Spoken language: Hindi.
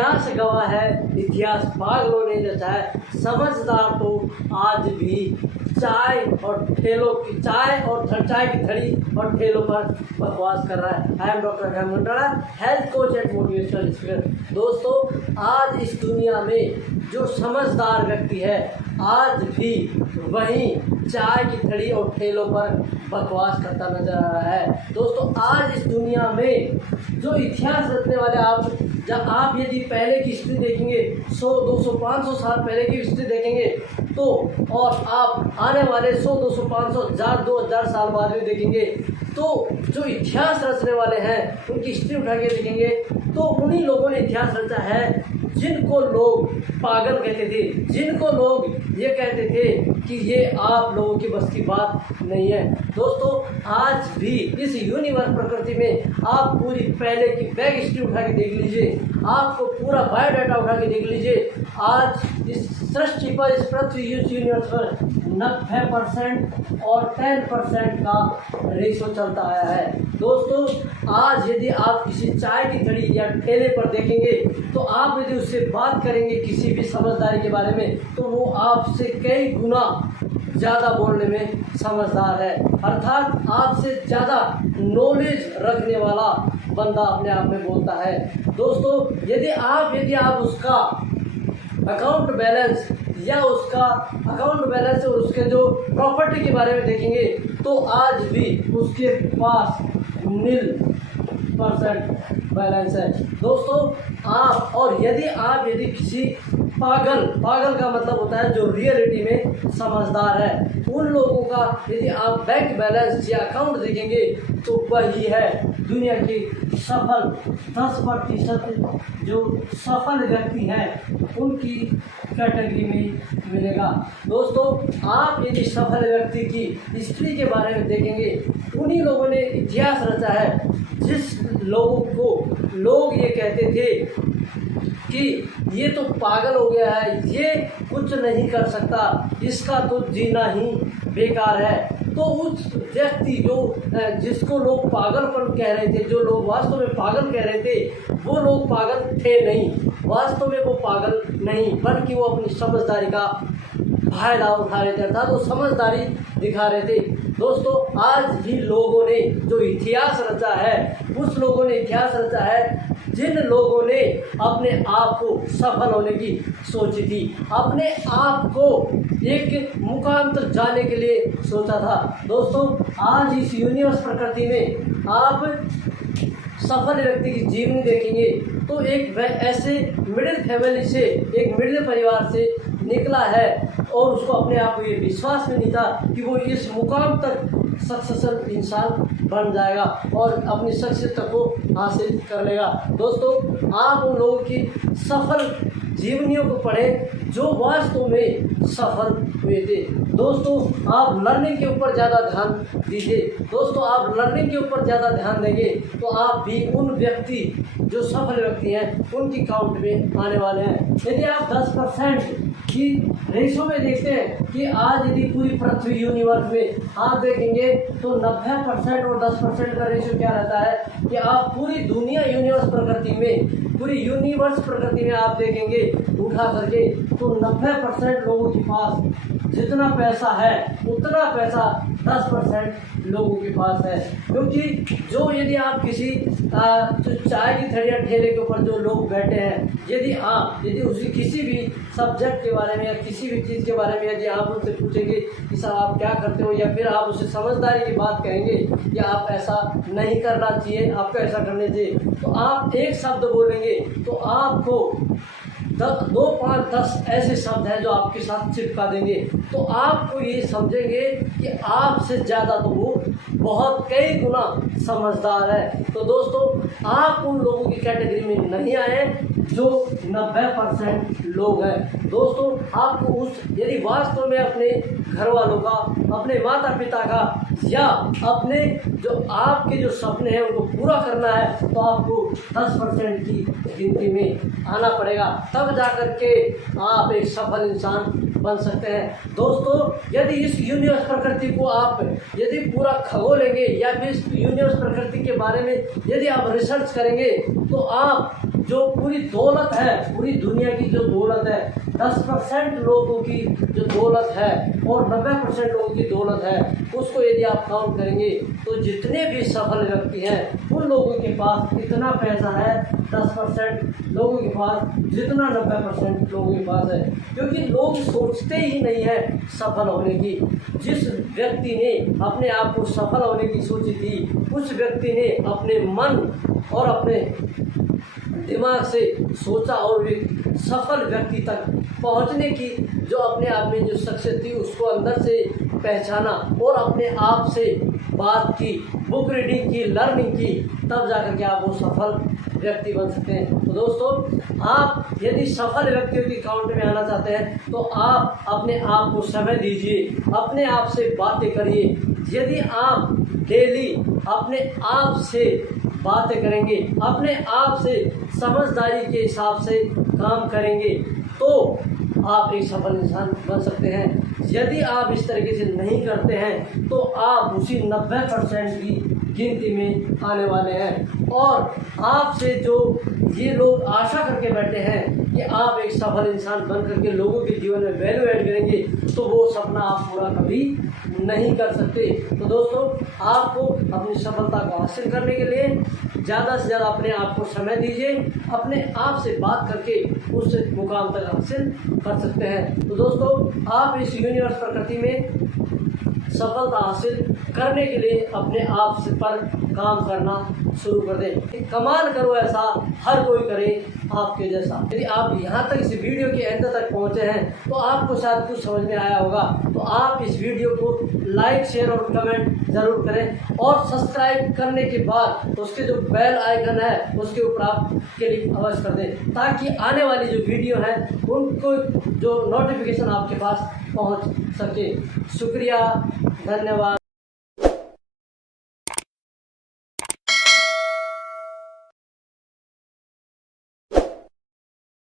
इतिहास गवाह है, इतिहास पागलों ने जचा है, समझदार तो आज भी चाय की थड़ी और ठेलों पर बकवास कर रहा है। आई एम डॉक्टर हेमंतड़ा, health coach and motivational speaker. दोस्तों, आज इस दुनिया में जो समझदार व्यक्ति है आज भी वही चाय की थड़ी और ठेलों पर बकवास करता नजर आ रहा है। दोस्तों, आज इस दुनिया में जो इतिहास रचने वाले आप यदि पहले की हिस्ट्री देखेंगे, 100, 200, 500 साल पहले की हिस्ट्री देखेंगे तो, और आप आने वाले 100, 200, 500, 1000, 2000 साल बाद में देखेंगे तो जो इतिहास रचने वाले हैं उनकी हिस्ट्री उठा के देखेंगे तो उन्हीं लोगों ने इतिहास रचा है जिनको लोग पागल कहते थे, जिनको लोग ये कहते थे कि ये आप लोगों की बस की बात नहीं है। दोस्तों, आज भी इस यूनिवर्स प्रकृति में आप पूरी पहले की बैक हिस्ट्री उठा के देख लीजिए, आपको पूरा बायोडाटा उठा के देख लीजिए। आज इस सृष्टि पर, इस पृथ्वी यूनिवर्स पर 90% और 10% का रेशो चलता आया है। दोस्तों, आज यदि आप किसी चाय की थड़ी या ठेले पर देखेंगे तो आप यदि उससे बात करेंगे किसी भी समझदारी के बारे में तो वो आपसे कई गुना ज़्यादा बोलने में समझदार है, अर्थात आपसे ज़्यादा नॉलेज रखने वाला बंदा अपने आप में बोलता है। दोस्तों, यदि आप उसका अकाउंट बैलेंस और उसके जो प्रॉपर्टी के बारे में देखेंगे तो आज भी उसके पास 0% बैलेंस है। दोस्तों, यदि किसी पागल का मतलब होता है जो रियलिटी में समझदार है, उन लोगों का यदि आप बैंक बैलेंस या अकाउंट देखेंगे तो वही है दुनिया की सफल 10% जो सफल व्यक्ति हैं उनकी कैटेगरी में मिलेगा। दोस्तों, आप यदि सफल व्यक्ति की हिस्ट्री के बारे में देखेंगे, उन्हीं लोगों ने इतिहास रचा है जिस लोगों को लोग ये कहते थे कि ये तो पागल हो गया है, ये कुछ नहीं कर सकता, इसका तो जीना ही बेकार है। तो उस व्यक्ति जिसको लोग पागलपन कह रहे थे, जो लोग वास्तव में पागल कह रहे थे, वो लोग पागल थे नहीं, वास्तव में वो पागल नहीं, बल्कि वो अपनी समझदारी का फायदा उठा रहे थे, अर्थात वो समझदारी दिखा रहे थे। दोस्तों, आज भी लोगों ने जो इतिहास रचा है, उस लोगों ने इतिहास रचा है जिन लोगों ने अपने आप को सफल होने की सोची थी, अपने आप को एक मुकाम तक जाने के लिए सोचा था। दोस्तों, आज इस यूनिवर्स प्रकृति में आप सफल व्यक्ति की जीवनी देखेंगे तो एक ऐसे मिडिल फैमिली से, एक मिडिल परिवार से निकला है और उसको अपने आप को ये विश्वास भी नहीं था कि वो इस मुकाम तक सक्सेसफुल इंसान बन जाएगा और अपनी सक्सेस को हासिल कर लेगा। दोस्तों, आप उन लोगों की सफल जीवनियों को पढ़ें जो वास्तव में सफल हुए थे। दोस्तों, आप लर्निंग के ऊपर ज़्यादा ध्यान दीजिए। दोस्तों, आप लर्निंग के ऊपर ज़्यादा ध्यान देंगे तो आप भी उन व्यक्ति जो सफल व्यक्ति हैं उनकी काउंट में आने वाले हैं। यदि आप 10% की रेशो में देखते हैं कि आज यदि पूरी पृथ्वी यूनिवर्स में आप देखेंगे तो 90% और 10% का रेशो क्या रहता है कि आप पूरी दुनिया यूनिवर्स प्रकृति में आप देखेंगे उठा करके तो 90% लोगों के पास जितना पैसा है उतना पैसा 10% लोगों के पास है। क्योंकि यदि आप किसी जो चाय की थड़ी या ठेले के ऊपर जो लोग बैठे हैं, यदि उसी किसी भी सब्जेक्ट के बारे में या किसी भी चीज़ के बारे में यदि आप उनसे पूछेंगे कि सर आप क्या करते हो, या फिर आप उसे समझदारी की बात कहेंगे या आप ऐसा नहीं करना चाहिए, आपको ऐसा करने चाहिए, तो आप एक शब्द बोलेंगे तो आपको 2, 5, 10 ऐसे शब्द हैं जो आपके साथ चिपका देंगे, तो आपको ये समझेंगे कि आपसे ज़्यादा तो वो बहुत कई गुना समझदार है। तो दोस्तों, आप उन लोगों की कैटेगरी में नहीं आए जो 90% लोग हैं। दोस्तों, आपको यदि वास्तव में अपने घर वालों का, अपने माता पिता का या अपने आपके जो सपने हैं उनको पूरा करना है तो आपको 10% की गिनती में आना पड़ेगा, तब जाकर के आप एक सफल इंसान बन सकते हैं। दोस्तों, यदि इस यूनिवर्स प्रकृति को आप यदि पूरा खगोलेंगे या फिर इस यूनिवर्स प्रकृति के बारे में यदि आप रिसर्च करेंगे तो आप जो पूरी दौलत है, पूरी दुनिया की जो दौलत है, 10% लोगों की जो दौलत है और 90% लोगों की दौलत है, उसको यदि आप काउंट करेंगे तो जितने भी सफल व्यक्ति हैं उन लोगों के पास इतना पैसा है 10% लोगों के पास जितना 90% लोगों के पास है। क्योंकि लोग सोचते ही नहीं है सफल होने की। जिस व्यक्ति ने अपने आप को सफल होने की सोची थी, उस व्यक्ति ने अपने मन और अपने दिमाग से सोचा और भी सफल व्यक्ति तक पहुंचने की जो अपने आप में जो सक्सेस थी उसको अंदर से पहचाना और अपने आप से बात की, बुक रीडिंग की, लर्निंग की, तब जाकर के आप वो सफल व्यक्ति बन सकते हैं। तो दोस्तों, आप यदि सफल व्यक्तियों की काउंट में आना चाहते हैं तो आप अपने आप को समय दीजिए, अपने आप से बातें करिए। यदि आप डेली अपने आप से बातें करेंगे, अपने आप से समझदारी के हिसाब से काम करेंगे तो आप एक सफल इंसान बन सकते हैं। यदि आप इस तरीके से नहीं करते हैं तो आप उसी 90% की गिनती में आने वाले हैं। और आपसे जो ये लोग आशा करके बैठे हैं कि आप एक सफल इंसान बन करके लोगों के जीवन में वैल्यू ऐड करेंगे, तो वो सपना आप पूरा कभी नहीं कर सकते। तो दोस्तों, आपको अपनी सफलता को हासिल करने के लिए ज़्यादा से ज़्यादा अपने आप को समय दीजिए, अपने आप से बात करके उस मुकाम तक हासिल कर सकते हैं। तो दोस्तों, आप इस यूनिवर्स प्रकृति में सफलता हासिल करने के लिए अपने आप से पर काम करना शुरू कर दें। कमाल करो ऐसा हर कोई करे आपके जैसा। यदि आप यहाँ तक इस वीडियो के अंत तक पहुँचे हैं तो आपको शायद कुछ समझ में आया होगा। तो आप इस वीडियो को लाइक, शेयर और कमेंट ज़रूर करें और सब्सक्राइब करने के बाद उसके जो बेल आइकन है उसके ऊपर आप क्लिक अवश्य कर दें, ताकि आने वाली जो वीडियो है उनको जो नोटिफिकेशन आपके पास पहुँच सके। शुक्रिया, धन्यवाद।